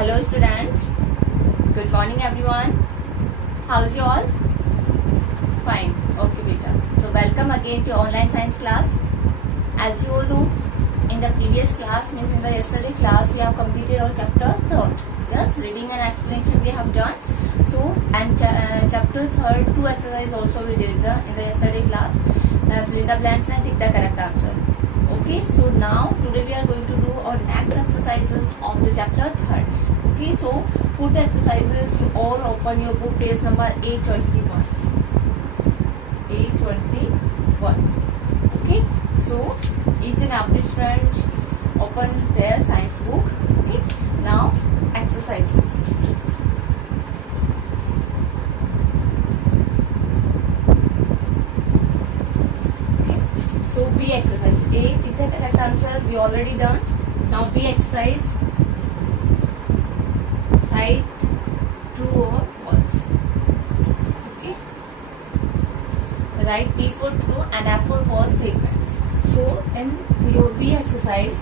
Hello students, good morning everyone. How's you all? Fine, okay beta. So welcome again to online science class. As you all know, in the previous class, means in the yesterday class, we have completed our chapter 3rd. Yes, reading and explanation we have done. So and chapter 3rd, 2 exercise also we did in the yesterday class. Fill in the blanks and tick the correct answer. Okay, so now today we are going to do our next exercises of the chapter 3rd. Okay, so for the exercises, you all open your book page number 821. 821. Okay, so each and every student open their science book. Okay, now exercises. So B exercise. A, take the correct answer. We already done. Now B exercise. Write true or false. Okay. Write T for true and F for false statements. So in your B exercise,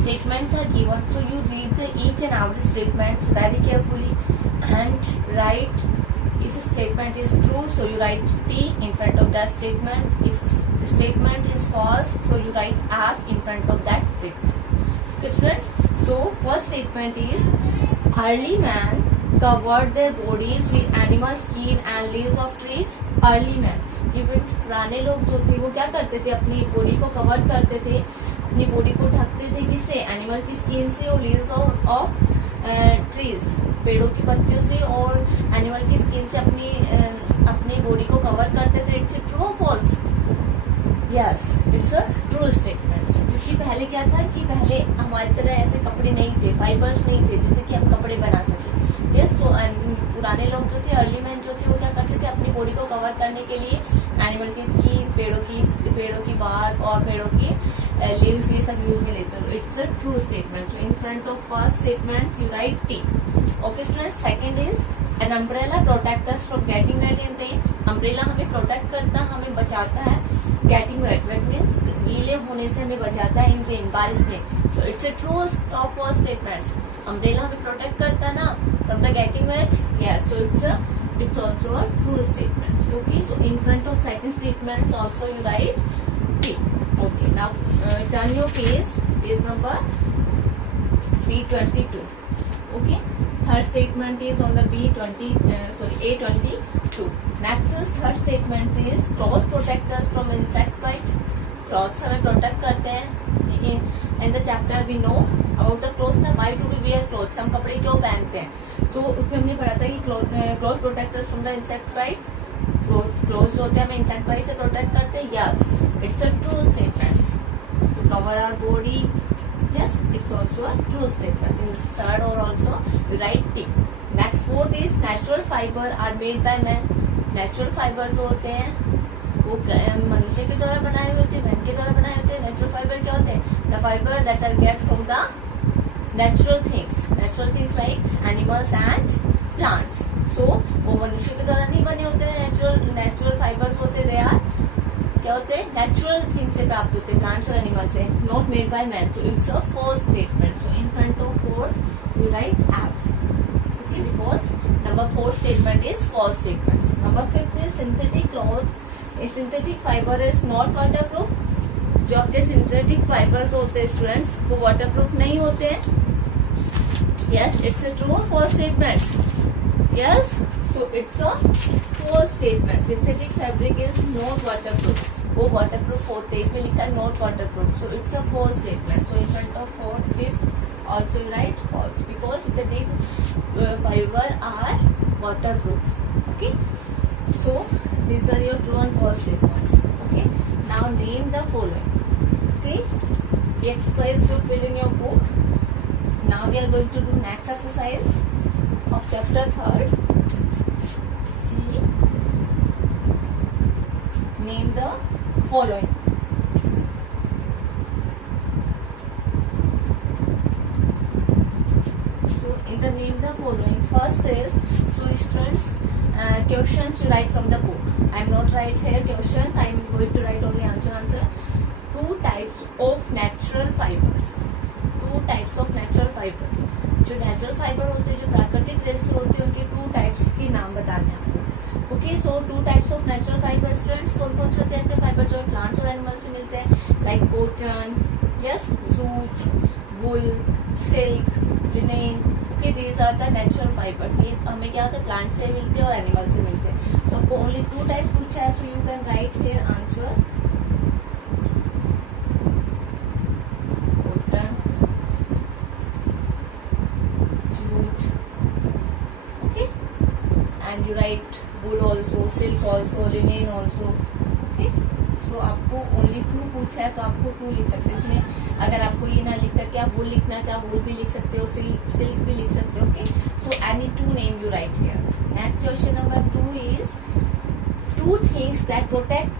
statements are given. So you read each and every statement very carefully and write. If a statement is true, so you write T in front of that statement. If the statement is false, so you write F in front of that statement. Okay, students. So first statement is early man covered their bodies with animal skin and leaves of trees. Early man, even पुराने लोग जो थे वो क्या करते थे, अपनी body को कवर करते थे, अपनी बॉडी को ढकते थे किससे, एनिमल की स्किन से और लीव्स ऑफ ट्रीज, पेड़ों की पत्तियों से और एनिमल की स्किन से अपनी बॉडी को कवर करते थे. इट्स ट्रू और false? Yes, it's a true statement. क्योंकि पहले क्या था कि पहले हमारी तरह ऐसे कपड़े नहीं थे, फाइबर्स नहीं थे जिससे कि हम कपड़े बना सके. यस, तो पुराने लोग जो थे, अर्ली मैन जो थे, वो क्या करते थे, अपनी बॉडी को कवर करने के लिए एनिमल की स्किन, पेड़ों की बार्क और पेड़ों की लीव्स ये सब यूज में लेते हैं. It's a true statement. So in front of first statement you right T. Okay student. Second is an umbrella protect us from getting wait in rain. Umbrella हमें प्रोटेक्ट करता, हमें बचाता है. गेटिंग वेट, वेट मीन्स गीले होने से हमें बचाता है इन रेन, बारिश में. सो it's a true of first statements. Umbrella हमें प्रोटेक्ट करता ना from the getting wet. Yes, so it's also a true statement. Okay, so in front of second statements also you write T. Okay, now turn your page number B22. Okay, third statement is on the A22. Next is third statement is clothes protect us from insect bite. Clothes हमें protect करते हैं. In the chapter we know about the clothes. ना why do we wear clothes? हम कपड़े क्यों पहनते हैं? So उसमें हमने पढ़ा था कि clothes protect us from the insect bites. Clothes होते हैं हमें insect bite से प्रोटेक्ट करते हैं. Yes, it's a true statement. To cover our body. Yes, it's also a true statement. In third or also we write T. Next fourth is natural fiber are made by man. Natural fibers जो होते हैं वो मनुष्य के द्वारा बनाए हुए होते हैं, मैन के द्वारा बनाए होते हैं. नेचुरल फाइबर क्या होते हैं? The fibre that are gets from the natural things like animals and plants. So वो मनुष्य के द्वारा नहीं बने होते हैं. नेचुरल फाइबर्स होते दे आर क्या होते हैं? नेचुरल थिंग्स से प्राप्त होते हैं, प्लांट्स और एनिमल से, नॉट मेड बाय मैन. तो it's a false statement. So in front of four you write F. Okay, because number fourth statement is false statement. Number fifth is synthetic cloth. Synthetic fibre is not waterproof. जो आपके synthetic fibres होते हैं students वो waterproof नहीं होते हैं. Yes, it's a true और false statement. Yes, so it's a false statement. Synthetic fabric is not waterproof. वो वाटरप्रूफ होते हैं, इसमें लिखा है not waterproof. So it's a false statement. So in front of fourth fifth also you write false because synthetic fibre are waterproof. Okay, so these are your true and false statements. Okay, now name the following. Okay, the exercise you fill in your book. Now we are going to do next exercise of chapter 3rd. See, name the following. So in the name the following, first says, so students questions you write from the book. I am not write here questions, I am going to write only answer. Two types of natural fibers. Two types of natural fiber. जो natural fibre होते हैं, जो प्राकृतिक रेसे होते हैं, उनके 2 types के नाम बताने हैं आपको। Okay, so 2 types of natural fibre students कौन कौन से होते हैं ऐसे फाइबर जो प्लांट्स और एनिमल से मिलते हैं, like cotton, yes, jute, wool, silk, linen. Okay, these are the natural fibres. ये हमें क्या होता है, प्लांट से मिलते हैं और एनिमल से मिलते हैं। सो आपको ओनली 2 टाइप पूछा है, so you can write here answer cotton, jute, okay, and you right wool also, silk also, linen also. Okay, so आपको only 2 पूछा है तो आपको 2 लिख सकते हो इसमें। अगर आपको ये ना लिख करके आप wool लिखना चाहो, wool भी लिख सकते हो, silk भी लिख सकते हो। Okay, so any 2 name you write here. Next question number 2 is 2 things that protect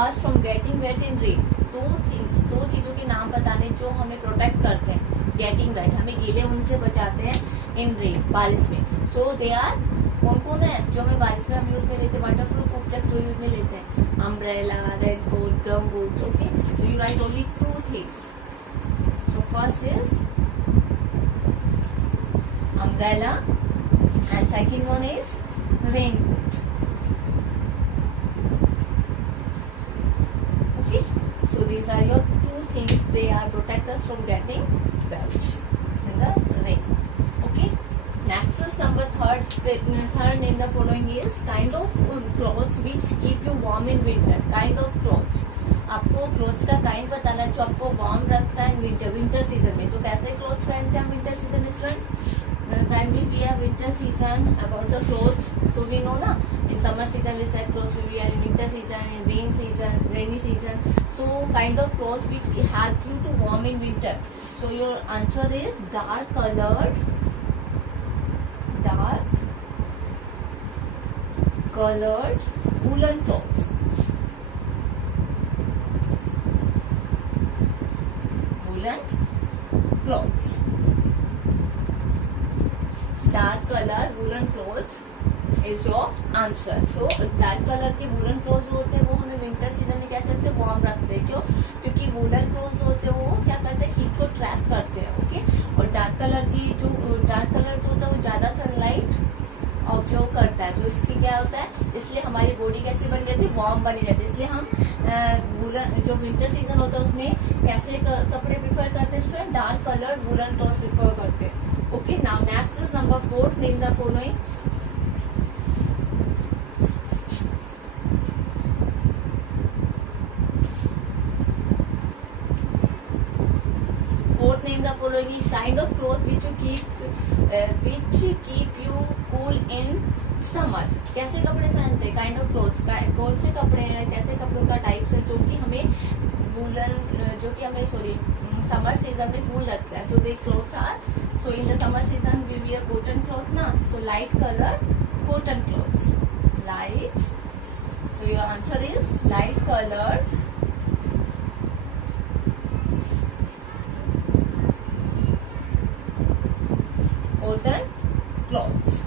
us from getting wet in rain. 2 things, 2 चीजों के नाम बताने जो हमें प्रोटेक्ट करते हैं गेटिंग वेट, हमें गीले होने से बचाते हैं इन रेन, बारिश में। सो दे आर कौन कौन है जो हमें बारिश में हम यूज में लेते हैं, वाटर प्रूफ ऑब्जेक्ट जो यूज में लेते हैं, umbrella, raincoat, gum boot. Okay, so you write only 2 things. So first is umbrella and second one is raincoat. Okay, so these are your 2 things, they are protect us from getting wet in the rain. Okay, next is number third name the following is kind of clothes which keep you warm in winter. Kind of clothes, आपको clothes का kind बताना है जो आपको warm रखता है winter season में। तो कैसे क्लोथ्स पहनते हैं विंटर सीजन में students? When we wear winter season, about the clothes, so we know na, in summer season we set clothes, we wear in winter season, in rainy season. So kind of clothes which help you to warm in winter. So your answer is dark colored woolen clothes. Woolen clothes. Dark color woolen clothes is your answer. So black color के woolen clothes होते हैं वो हमें winter season में कैसे रखते हैं, warm रखते हैं। क्यों? क्योंकि woolen clothes होते हैं वो क्या करते हैं, heat को trap करते हैं। ओके, और dark color की जो dark color होता है वो ज्यादा sunlight ऑब्जर्व करता है, तो इसकी क्या होता है, इसलिए हमारी बॉडी कैसी बनी रहती है, वार्म बनी रहती है। इसलिए हम वूलन जो विंटर सीजन होता है उसमें कैसे कपड़े प्रिफर करते हैं student, dark colour woollen cloth prefer करते हैं। Okay, now next is number 4, name the following. Fourth name the following is kind of cloth which keep you cool in summer. कैसे कपड़े पहनते हैं, काइंड ऑफ क्लोथ्स का कौन से कपड़े हैं, कैसे कपड़ों का टाइप्स है जो कि हमें समर सीजन में कूल रखता है। So they clothes are, so in the summer season we wear cotton cloth ना, so light colour cotton clothes, light. So your answer is light colour cotton clothes.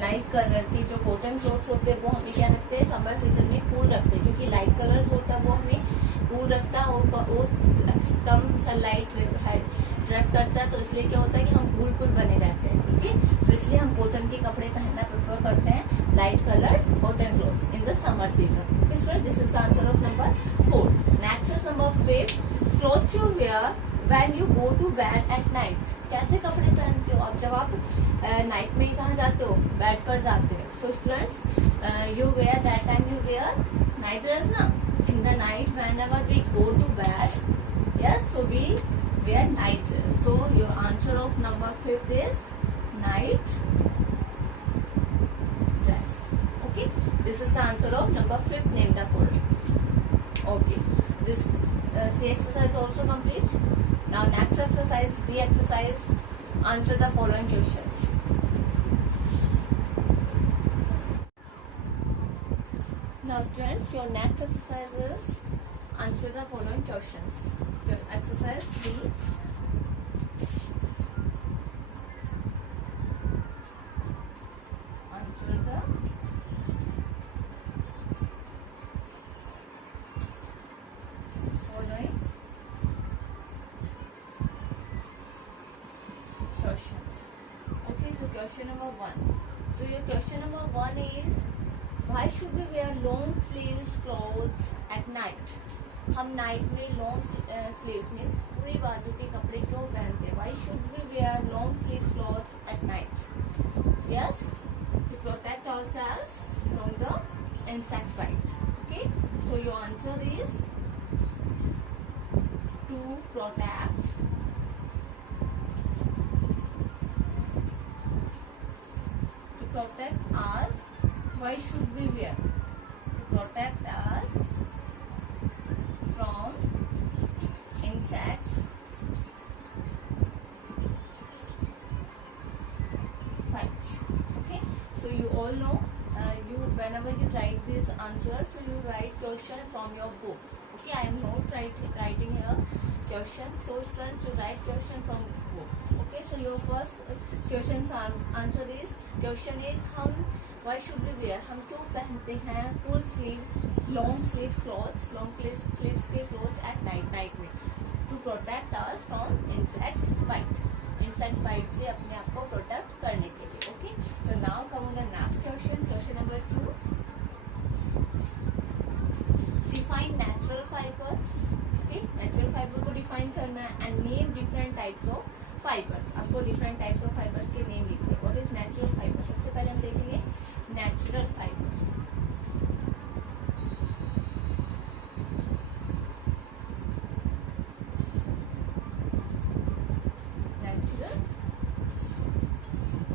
Light colour की जो cotton clothes होते हैं वो हमें क्या रखते हैं, समर सीजन में कूल रखते हैं, क्योंकि लाइट कलर्स होता है वो हमें कूल रखता है और वो कम सनलाइट ट्रैप करता है, तो इसलिए क्या होता है कि हम कूल बने रहते हैं। ओके, तो इसलिए हम कॉटन के कपड़े पहनना प्रेफर करते हैं, light colour cotton clothes in the summer season. Okay student, this is the answer of number 4। Next is number 5, clothes you wear when you go to bed at night. कैसे कपड़े पहनते हो आप जब आप नाइट में कहाँ जाते हो, बेड पर जाते हो। So students, you wear that time you wear night dress ना, in the night whenever we go to bed, yes, so we wear night dress. So your answer of number 5 is night dress. Okay, this is the answer of number 5, name the following. Okay, this C exercise also complete. Now next exercise, D exercise, answer the following questions. Now students, your next exercise is answer the following questions. Your exercise D. Answer the following question number 1. So your question number 1 is, why should we wear long sleeves clothes at night? हम night में long sleeves means पूरी बाजू के कपड़े क्यों पहनते हैं? Why should we wear long sleeve clothes at night? Yes, to protect ourselves from the insect bite. Okay, so your answer is to protect us. Why should we wear? To protect us from insects bite. Okay, so you all know, you whenever you write this answer, so you write question from your book. Okay, I am not writing here question, so students you write question from book. Okay, so your first questions answer is, question is, हम why should we wear, हम क्यों पहनते हैं full sleeves long sleeves clothes, long sleeves के clothes at night में? To protect us from insects bite. Insect bite से अपने आप को protect करने के लिए. Okay, so now come on the next question. Question number 2. Define natural fiber. Okay, natural fiber को define करना है and name different types of fibers. आपको different types of fibers के name लिखने. What is natural fiber? सबसे पहले हम देखेंगे natural fiber. Natural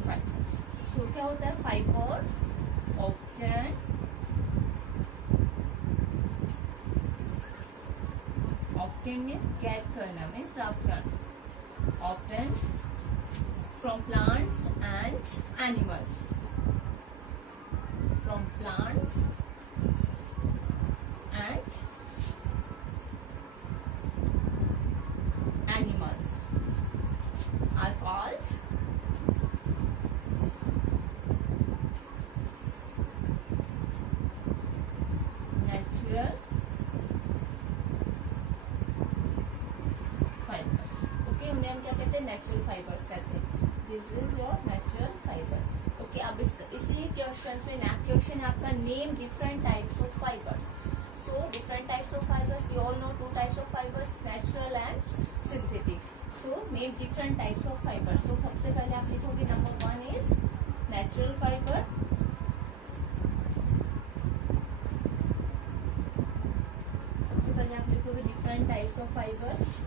fibers. So क्या होता है? Fibers often means get करना means प्राप्त करना. Often from plants and animals. From plants and animals are called natural fibers. Okay, उन्हें हम क्या कहते हैं? Natural fibers कहते हैं. This is your natural fiber. Okay, अब इसलिए क्वेश्चन में नेक्स्ट क्वेश्चन है आपका, name different types of fibres. So different types of fibres, you all know two types of fibres, natural and synthetic. So name different types of fibres. So सबसे पहले आप लिखोगे number 1 is natural fibre. सबसे पहले आप लिखोगे different types of fibres.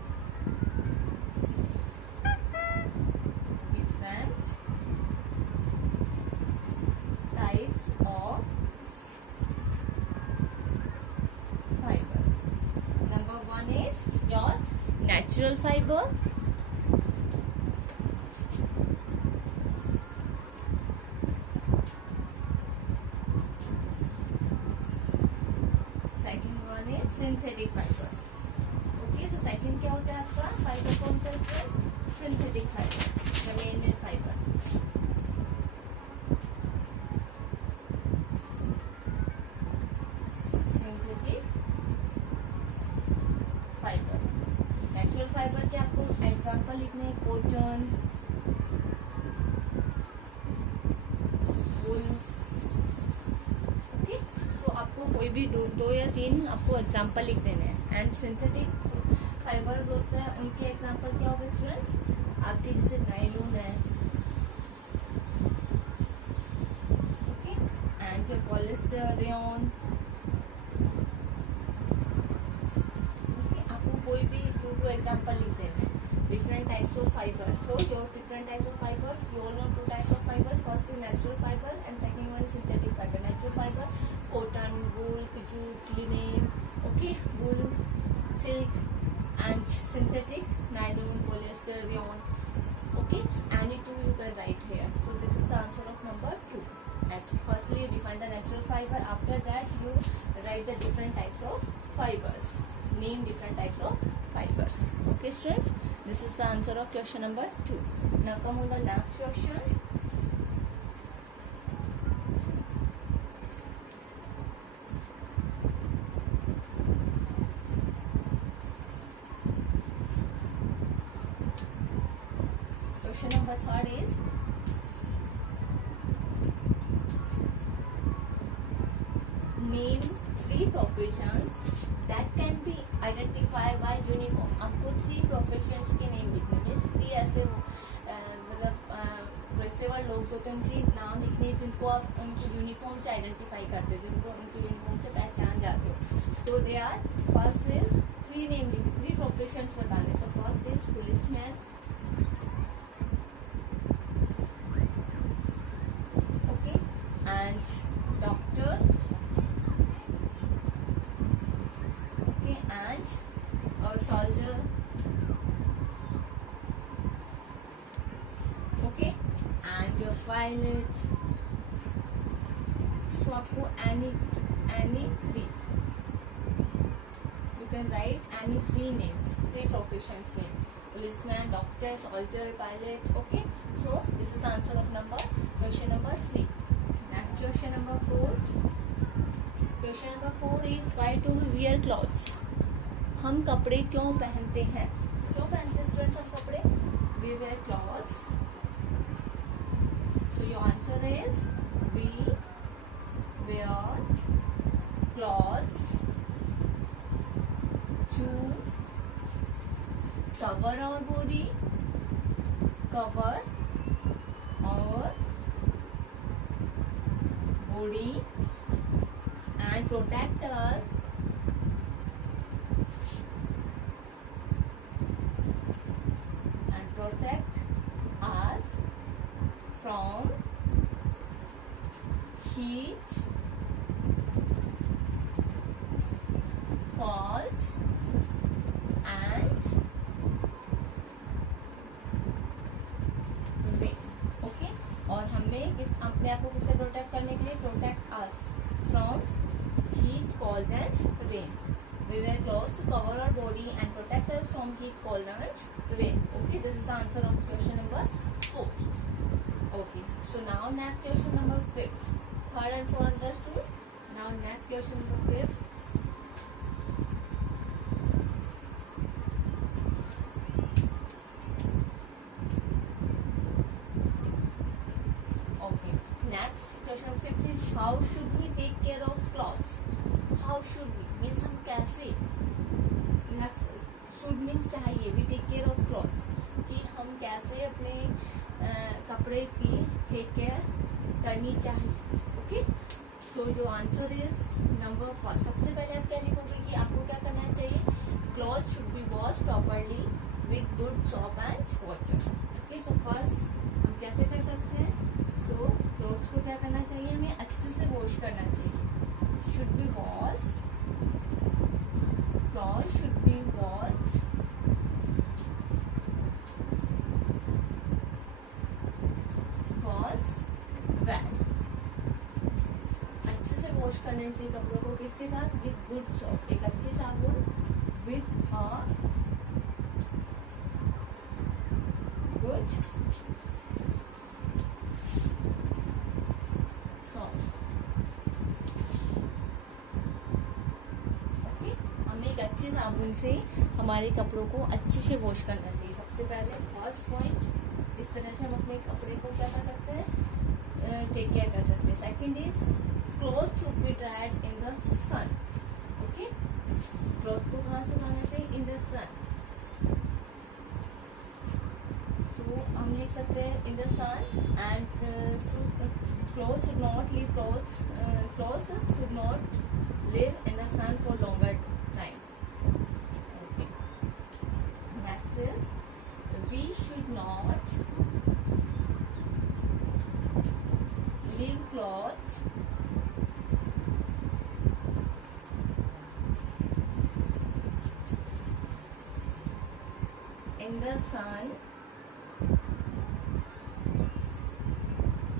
Natural fiber. Second one is synthetic fibers. Okay, so second क्या होता है आपका? फाइबर कौन सा है? Synthetic fiber. The main fiber. Synthetic fiber. Natural fibre के आपको एग्जाम्पल लिखने हैं, कॉटन, वूल. ओके, सो आपको कोई भी दो या तीन आपको एग्जाम्पल लिख देने हैं. एंड सिंथेटिक फाइबर्स होते हैं, उनके एग्जाम्पल क्या होगा स्टूडेंट्स? आपके जैसे नायलॉन है. ओके, एंड जो पॉलिस्टर, रेयॉन. कोई भी टू एग्जाम्पल लिख देते हैं. Different types of fibres. So your different types of fibres, you all know two types of fibres. First is natural fibre and second one is synthetic fibre. Natural fibre cotton, wool, jute, linen. Okay, wool, silk. And synthetic nylon, polyester, rayon. Okay, any two you can write here. So this is the answer of number 2. As firstly you define the natural fiber. After that you write the different types of fibers. Name different types of fibers. Okay students, this is the answer of question number 2. Now come on the next question. Question number 3 is, professions that can be identified by uniform. आपको 3 professions के name लिखने means 3 ऐसे मतलब पेशेवर लोग होते हैं उनके नाम लिखने जिनको आप उनकी यूनिफॉर्म से आइडेंटिफाई करते हो, जिनको उनकी यूनिफॉर्म से पहचान जाते हो। So they are first is 3 name लिखने, 3 प्रोफेशंस बताने। So first is policeman, okay, and doctor, okay, and और soldier, okay, and your pilot. So आपको any 3 you can write any 3 names, 3 professions name: policeman, doctor, soldier, pilot. Okay, so this is the answer of question number 3. Next question number 4. Question number 4 is why do we wear clothes? हम कपड़े क्यों पहनते हैं? क्यों पहनते हैं students हम कपड़े? We wear clothes. So your answer is we wear clothes to cover our body, cover our body and protect us from heat, cold and rain. Okay, और हमें अपने आप को किससे प्रोटेक्ट करने के लिए? Protect us from heat, cold and rain. We wear clothes to cover our body and protect us from heat, cold and rain. Okay, this is the answer of question number 4. Okay, so now next question number 5. Third and 4 understood. Now next question number 5. Question 5 is how should we take care of clothes? How should we means हम कैसे, should means चाहिए, we take care of clothes कि हम कैसे अपने कपड़े की take care करनी चाहिए. Okay, so your answer is number 1. सबसे पहले आप क्या लिखोगे कि आपको क्या करना चाहिए? Clothes should be washed properly with good soap and water. Okay, so first हम कैसे कर सकते हैं? So क्लोथ्स को क्या करना चाहिए? हमें अच्छे से वॉश करना चाहिए. Should be wash, cloth should be washed well. अच्छे से वॉश करना चाहिए कपड़ों को. किसके साथ? विथ गुड सोप, एक अच्छे साबुन, विथ गुड अच्छे साबुन से हमारे कपड़ों को अच्छे से वॉश करना चाहिए. सबसे पहले फर्स्ट पॉइंट, इस तरह से हम अपने कपड़े को क्या कर सकते हैं? टेक केयर कर सकते हैं. Second is cloth should be dried in the sun. Okay, cloth को कहाँ सुखाना चाहिए? इन द सन. सो हम लिख सकते हैं in the sun and clothes should not leave clothes should not live in the sun for longer time. Okay. Next is we should not leave clothes in the sun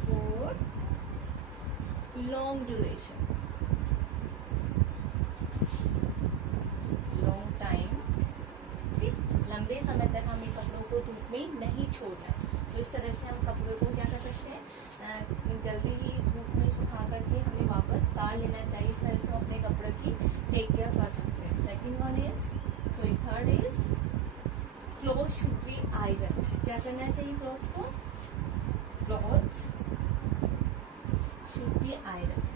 for long duration, long time. ठीक, लंबे समय तक हमें कपड़ों को धूप में नहीं छोड़ना. तो इस तरह से हम कपड़ों को क्या कर सकते हैं? जल्दी ही धूप में सुखा करके हमें वापस तार लेना चाहिए. इस तरह से हम अपने कपड़े की टेक केयर कर सकते हैं. Second one is, sorry third is cloth should B iron. क्या करना चाहिए क्लोथ्स को? Clothes should be ironed.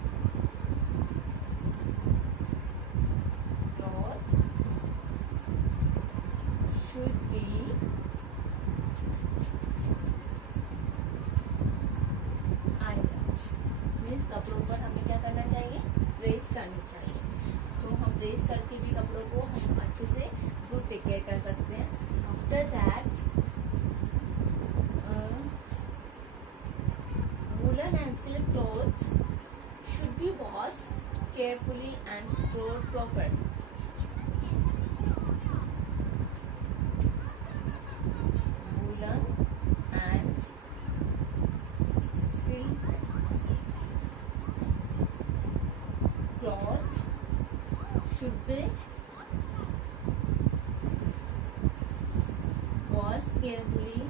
सो हम प्रेस करके भी कपड़ों को हम अच्छे से गुड टेक केयर कर सकते हैं. After that woolen and silk clothes should be washed carefully and stored properly. Woolen and silk clothes should be washed carefully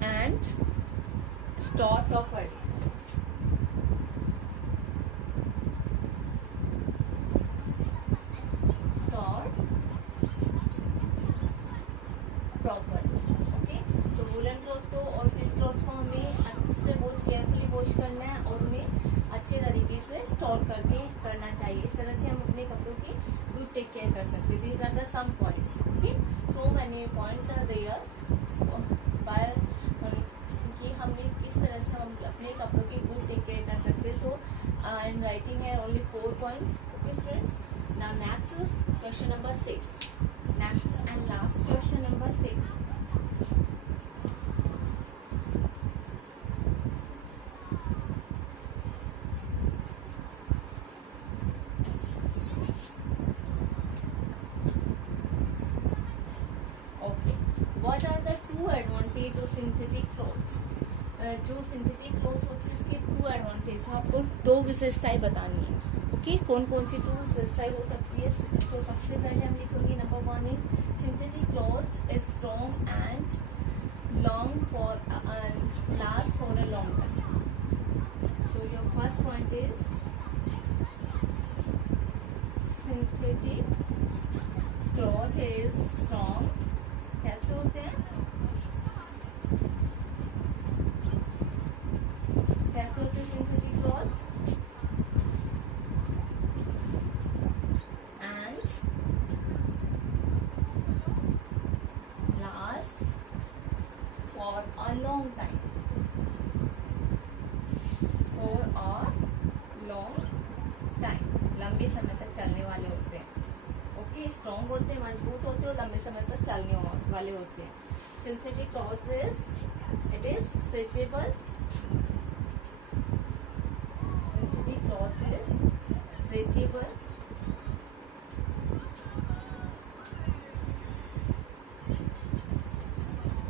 and stored properly. Stored properly. Okay, तो वुलन क्लॉथ को और silk cloth को हमें अच्छे से बहुत carefully wash करना है और उन्हें अच्छे तरीके से स्टोर करके करना चाहिए. इस तरह से हम अपने कपड़ों की गुड टेक केयर कर सकते हैं. These are the some points. Okay, so many points are there by कि हमें किस तरह से हम अपने कपड़ों की गुड टेक केयर कर सकते हैं. सो आई एम राइटिंग है only 4 points. Okay students, now next is question number 6. Next and last question number 6. What are the two advantage of synthetic clothes? जो सिंथेटिक क्लोथ्स होती है उसकी 2 एडवांटेज है. आपको 2 विशेषताएं बतानी है. ओके, कौन कौन सी 2 विशेषताएं हो सकती है. तो सबसे पहले हम लिखेंगे number 1 is synthetic clothes is strong and long for last for a long time. So your first point is synthetic cloth is strong. कैसे होते हैं, कैसे होते हैं synthetic clothes and last for a long time. For a long time, लंबे समय तक चलने वाले होते हैं. ओके, स्ट्रॉन्ग होते हैं, मजबूत होते हैं और लंबे समय तक चलने वाले होते हैं. Synthetic cloth it is stretchable. Synthetic cloth is stretchable,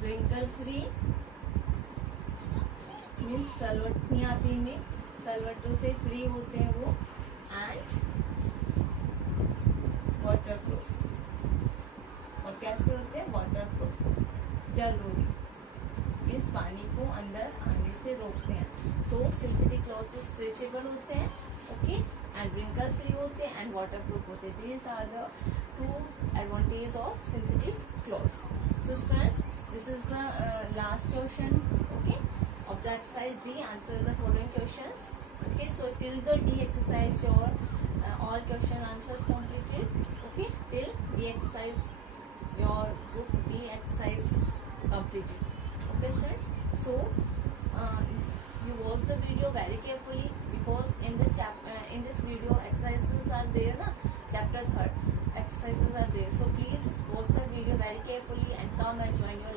wrinkle free, means सलवट नहीं आती इनमें, सलवटों से फ्री होते हैं वो. एंड वाटर प्रूफ, और कैसे होते हैं वाटर प्रूफ, जल रोधी, मीन्स पानी को अंदर आने से रोकते हैं. सो सिंथेटिक क्लॉथ स्ट्रेचेबल होते हैं. ओके, एंड wrinkle फ्री होते हैं एंड वाटर प्रूफ होते हैं. These are the 2 advantage of synthetic clothes. So students, this is the last question. Okay, of the exercise D. Answer the following questions. Okay, so till the D exercise your all question answers completed. Okay, till D exercise your book D exercise completed. Okay students, so you watch the video very carefully because in this video exercises are there na, chapter 3rd exercises are there. So please watch the video very carefully and come and join your